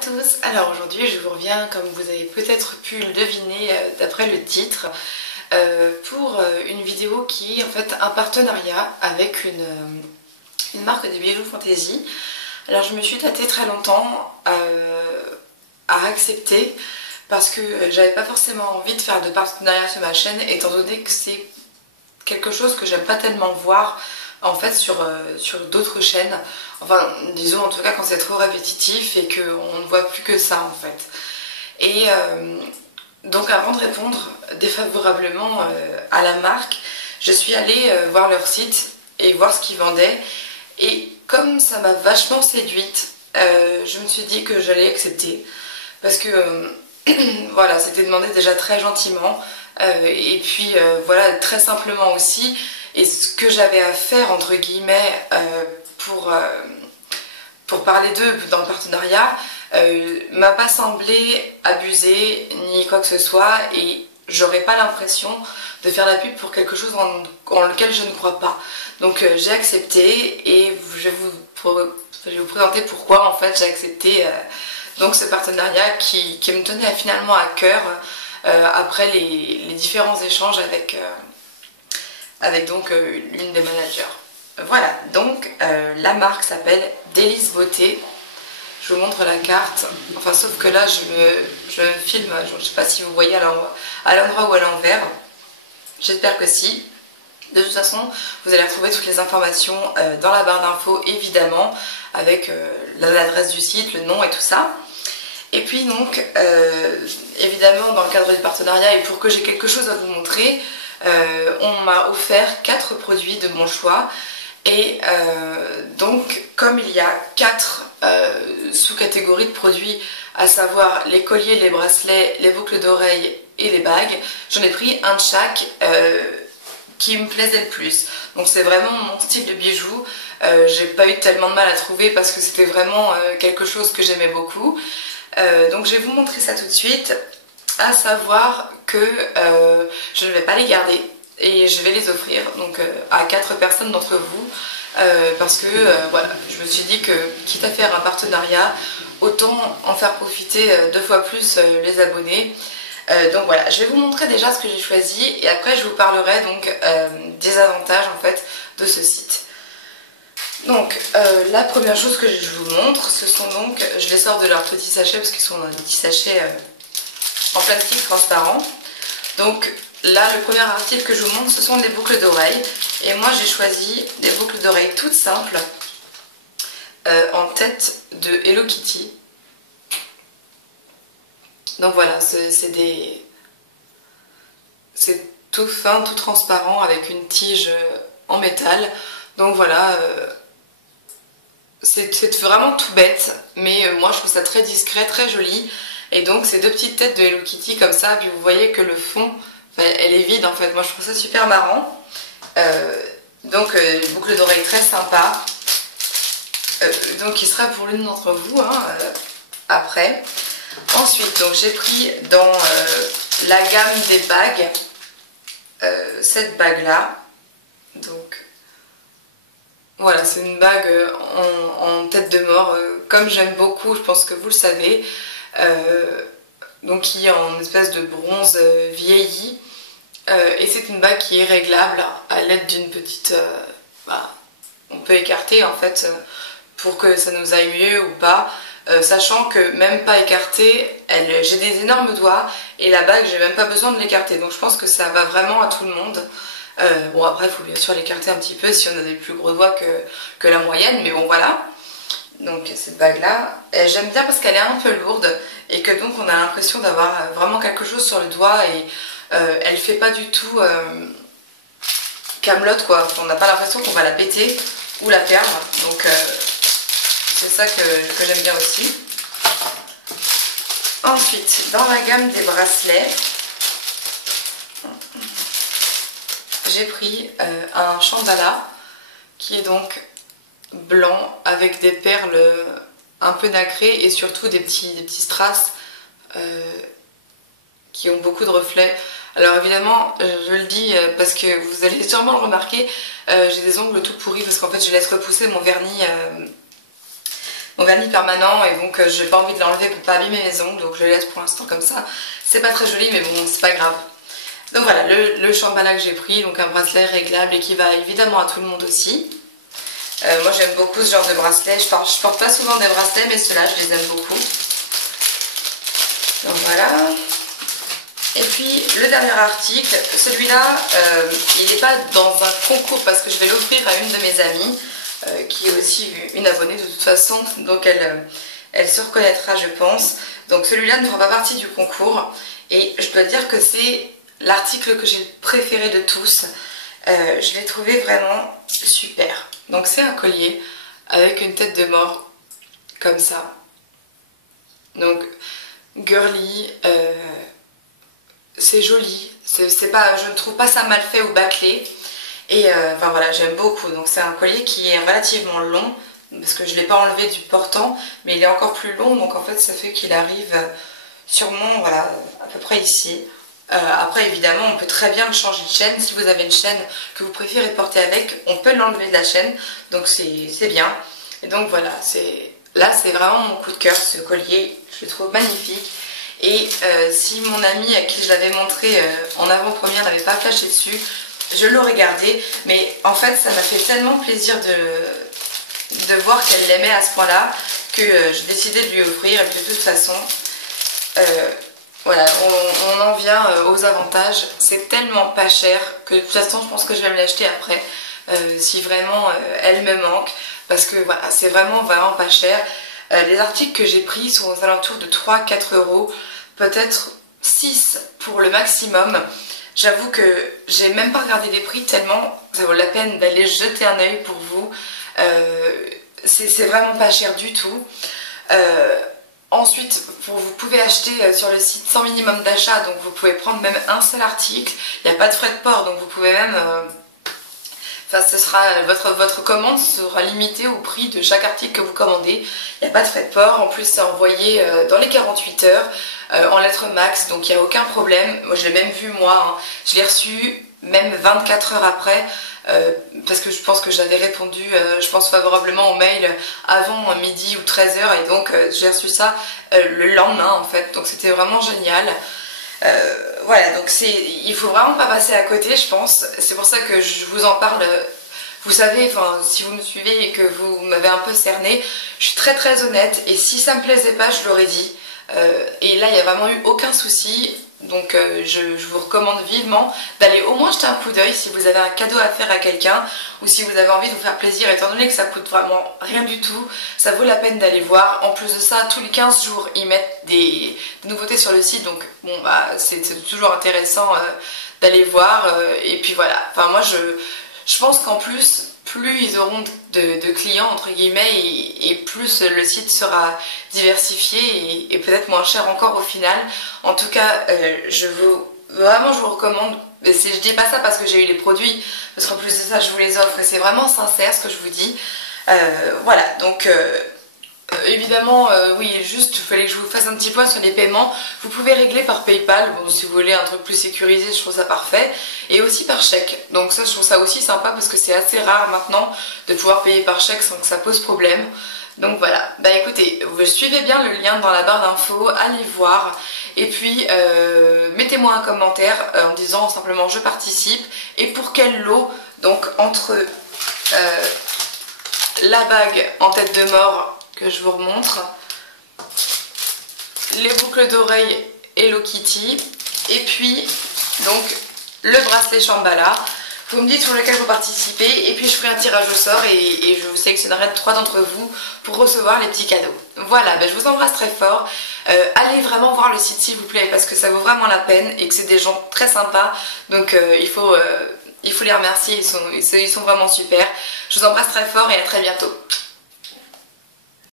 tous, alors aujourd'hui je vous reviens, comme vous avez peut-être pu le deviner d'après le titre, pour une vidéo qui est en fait un partenariat avec une marque de bijoux fantasy. Alors je me suis tâtée très longtemps à accepter parce que j'avais pas forcément envie de faire de partenariat sur ma chaîne, étant donné que c'est quelque chose que j'aime pas tellement voir en fait sur d'autres chaînes, enfin disons en tout cas quand c'est trop répétitif et qu'on ne voit plus que ça en fait. Et donc avant de répondre défavorablement à la marque, je suis allée voir leur site et voir ce qu'ils vendaient, et comme ça m'a vachement séduite, je me suis dit que j'allais accepter parce que voilà, c'était demandé déjà très gentiment, et puis voilà, très simplement aussi. Et ce que j'avais à faire, entre guillemets, pour parler d'eux dans le partenariat, m'a pas semblé abusé ni quoi que ce soit, et j'aurais pas l'impression de faire la pub pour quelque chose en lequel je ne crois pas. Donc j'ai accepté, et je vais vous présenter pourquoi en fait j'ai accepté donc ce partenariat qui me tenait finalement à cœur après les différents échanges avec donc l'une des managers. Voilà, donc la marque s'appelle Délices Beauté. Je vous montre la carte, enfin sauf que là je me filme, je ne sais pas si vous voyez à l'endroit ou à l'envers, j'espère que si. De toute façon, vous allez retrouver toutes les informations dans la barre d'infos évidemment, avec l'adresse du site, le nom et tout ça. Et puis donc, évidemment dans le cadre du partenariat et pour que j'ai quelque chose à vous montrer, on m'a offert 4 produits de mon choix. Et donc comme il y a 4 sous-catégories de produits, à savoir les colliers, les bracelets, les boucles d'oreilles et les bagues, j'en ai pris un de chaque qui me plaisait le plus. Donc c'est vraiment mon style de bijoux. J'ai pas eu tellement de mal à trouver parce que c'était vraiment quelque chose que j'aimais beaucoup. Donc je vais vous montrer ça tout de suite, à savoir que je ne vais pas les garder et je vais les offrir donc à 4 personnes d'entre vous, parce que voilà, je me suis dit que quitte à faire un partenariat, autant en faire profiter 2 fois plus les abonnés. Donc voilà, je vais vous montrer déjà ce que j'ai choisi et après je vous parlerai donc des avantages en fait de ce site. Donc la première chose que je vous montre, ce sont donc, je les sors de leur petit sachet parce qu'ils sont dans des petits sachets en plastique transparent. Donc là, le premier article que je vous montre, ce sont des boucles d'oreilles. Et moi j'ai choisi des boucles d'oreilles toutes simples en tête de Hello Kitty. Donc voilà, c'est tout fin, tout transparent avec une tige en métal. Donc voilà, c'est vraiment tout bête, mais moi je trouve ça très discret, très joli. Et donc ces 2 petites têtes de Hello Kitty comme ça, puis vous voyez que le fond, elle est vide en fait. Moi je trouve ça super marrant. Donc boucle d'oreilles très sympa, donc qui sera pour l'une d'entre vous après. Ensuite donc j'ai pris dans la gamme des bagues cette bague là. Donc voilà, c'est une bague en tête de mort, comme j'aime beaucoup, je pense que vous le savez, donc qui est en espèce de bronze vieilli, et c'est une bague qui est réglable à l'aide d'une petite, on peut écarter en fait pour que ça nous aille mieux ou pas, sachant que même pas écartée, j'ai des énormes doigts et la bague j'ai même pas besoin de l'écarter, donc je pense que ça va vraiment à tout le monde. Bon après il faut bien sûr l'écarter un petit peu si on a des plus gros doigts que la moyenne, mais bon voilà. Donc cette bague là, j'aime bien parce qu'elle est un peu lourde et que donc on a l'impression d'avoir vraiment quelque chose sur le doigt, et elle fait pas du tout camelote quoi, on n'a pas l'impression qu'on va la péter ou la perdre, donc c'est ça que j'aime bien aussi. Ensuite dans la gamme des bracelets, j'ai pris un chandala qui est donc blanc avec des perles un peu nacrées et surtout des petits strass qui ont beaucoup de reflets. Alors évidemment, je le dis parce que vous allez sûrement le remarquer, j'ai des ongles tout pourris parce qu'en fait je laisse repousser mon vernis mon vernis permanent et donc j'ai pas envie de l'enlever pour pas abîmer mes ongles, donc je le laisse pour l'instant comme ça. C'est pas très joli mais bon c'est pas grave. Donc voilà le Shambhala que j'ai pris, donc un bracelet réglable et qui va évidemment à tout le monde aussi. Moi j'aime beaucoup ce genre de bracelet, je porte pas souvent des bracelets mais ceux-là je les aime beaucoup. Donc voilà. Et puis le dernier article, celui-là il n'est pas dans un concours parce que je vais l'offrir à une de mes amies qui est aussi une abonnée de toute façon, donc elle se reconnaîtra je pense. Donc celui-là ne fera pas partie du concours et je dois dire que c'est l'article que j'ai préféré de tous. Je l'ai trouvé vraiment super. Donc c'est un collier avec une tête de mort comme ça. Donc girly, c'est joli, c'est pas, je ne trouve pas ça mal fait ou bâclé. Et enfin voilà, j'aime beaucoup. Donc c'est un collier qui est relativement long parce que je ne l'ai pas enlevé du portant, mais il est encore plus long, donc en fait ça fait qu'il arrive sûrement voilà, à peu près ici. Après évidemment on peut très bien le changer de chaîne. Si vous avez une chaîne que vous préférez porter avec, on peut l'enlever de la chaîne, donc c'est bien. Et donc voilà, là c'est vraiment mon coup de cœur ce collier, je le trouve magnifique. Et si mon ami à qui je l'avais montré en avant-première n'avait pas flashé dessus, je l'aurais gardé, mais en fait ça m'a fait tellement plaisir de voir qu'elle l'aimait à ce point là que j'ai décidé de lui offrir. Et puis de toute façon voilà, on en vient aux avantages. C'est tellement pas cher que de toute façon je pense que je vais me l'acheter après si vraiment elle me manque, parce que voilà, c'est vraiment pas cher. Les articles que j'ai pris sont aux alentours de 3-4 euros, peut-être 6 pour le maximum. J'avoue que j'ai même pas regardé les prix tellement ça vaut la peine d'aller jeter un œil pour vous. C'est vraiment pas cher du tout. Ensuite, vous pouvez acheter sur le site sans minimum d'achat, donc vous pouvez prendre même un seul article. Il n'y a pas de frais de port, donc vous pouvez même... Enfin, ce sera, votre commande sera limitée au prix de chaque article que vous commandez. Il n'y a pas de frais de port. En plus, c'est envoyé dans les 48 heures en lettres max, donc il n'y a aucun problème. Moi, je l'ai même vu, moi. Hein. Je l'ai reçu même 24 heures après, parce que je pense que j'avais répondu, je pense favorablement au mail avant midi ou 13 heures, et donc j'ai reçu ça le lendemain, en fait. Donc c'était vraiment génial. Voilà, donc il faut vraiment pas passer à côté, je pense. C'est pour ça que je vous en parle. Vous savez, enfin, si vous me suivez et que vous m'avez un peu cerné, je suis très honnête. Et si ça me plaisait pas, je l'aurais dit. Et là, il n'y a vraiment eu aucun souci. Donc je vous recommande vivement d'aller au moins jeter un coup d'œil si vous avez un cadeau à faire à quelqu'un ou si vous avez envie de vous faire plaisir, étant donné que ça coûte vraiment rien du tout. Ça vaut la peine d'aller voir. En plus de ça, tous les 15 jours ils mettent des nouveautés sur le site, donc bon bah c'est toujours intéressant d'aller voir. Et puis voilà, enfin moi je pense qu'en plus plus ils auront de clients entre guillemets et plus le site sera diversifié et peut-être moins cher encore au final. En tout cas, vraiment je vous recommande. Je dis pas ça parce que j'ai eu les produits, parce qu'en plus de ça je vous les offre et c'est vraiment sincère ce que je vous dis. Voilà, donc évidemment, oui, juste il fallait que je vous fasse un petit point sur les paiements. Vous pouvez régler par PayPal, bon, si vous voulez un truc plus sécurisé, je trouve ça parfait, et aussi par chèque. Donc ça, je trouve ça aussi sympa parce que c'est assez rare maintenant de pouvoir payer par chèque sans que ça pose problème. Donc voilà, bah écoutez, vous suivez bien le lien dans la barre d'infos, allez voir, et puis mettez-moi un commentaire en disant simplement je participe, et pour quel lot, donc entre la bague en tête de mort que je vous remontre, les boucles d'oreilles Hello Kitty, et puis donc le bracelet Shambhala. Vous me dites sur lequel vous participez et puis je ferai un tirage au sort et je vous sélectionnerai 3 d'entre vous pour recevoir les petits cadeaux. Voilà, ben je vous embrasse très fort. Allez vraiment voir le site s'il vous plaît parce que ça vaut vraiment la peine et que c'est des gens très sympas. Donc il faut les remercier, ils sont vraiment super. Je vous embrasse très fort et à très bientôt.